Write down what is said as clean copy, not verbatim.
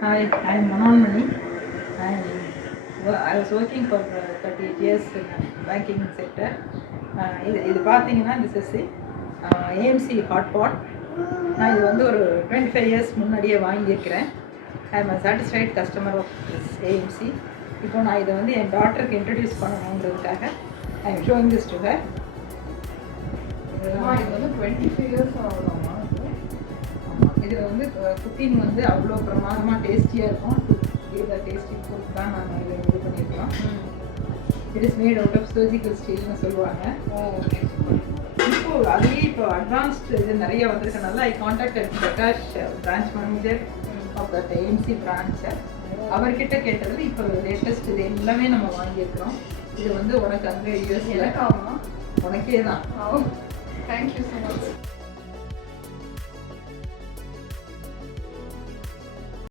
Hi, I'm Manonmani. I was working for 38 years in the banking sector. இது பார்த்தீங்கன்னா this is AMC hot pot. நான் இது வந்து ஒரு 25 years முன்னாடியே வாங்கியிருக்கிறேன். I am a satisfied customer of this AMC. இப்போ நான் இதை வந்து என் டாட்டருக்கு introduce பண்ணணுன்றதுக்காக I am showing this to her. இது வந்து 25 இயர்ஸ் ஆகுதாமா? இதில் வந்து குக்கிங் வந்து அவ்வளோ பிரமாதமாக டேஸ்டியாக இருக்கும். இதில் டேஸ்டி ஃபுட் தான் நாங்கள் இதில் இது பண்ணியிருக்கோம். It is made out of surgical ஸ்டீல்னு சொல்லுவாங்க. இப்போது அதுலேயே இப்போ அட்வான்ஸ்டு இது நிறைய வந்திருக்கனால I contacted Prakash branch manager of that AMC பிரான்ச்சை. அவர்கிட்ட கேட்டதில் இப்போ லேட்டஸ்ட் இது எல்லாமே நம்ம வாங்கியிருக்கிறோம். இது வந்து உனக்கு அங்கே யூஎஸ்ல எனக்காமா? உனக்கே தான். Thank you so much.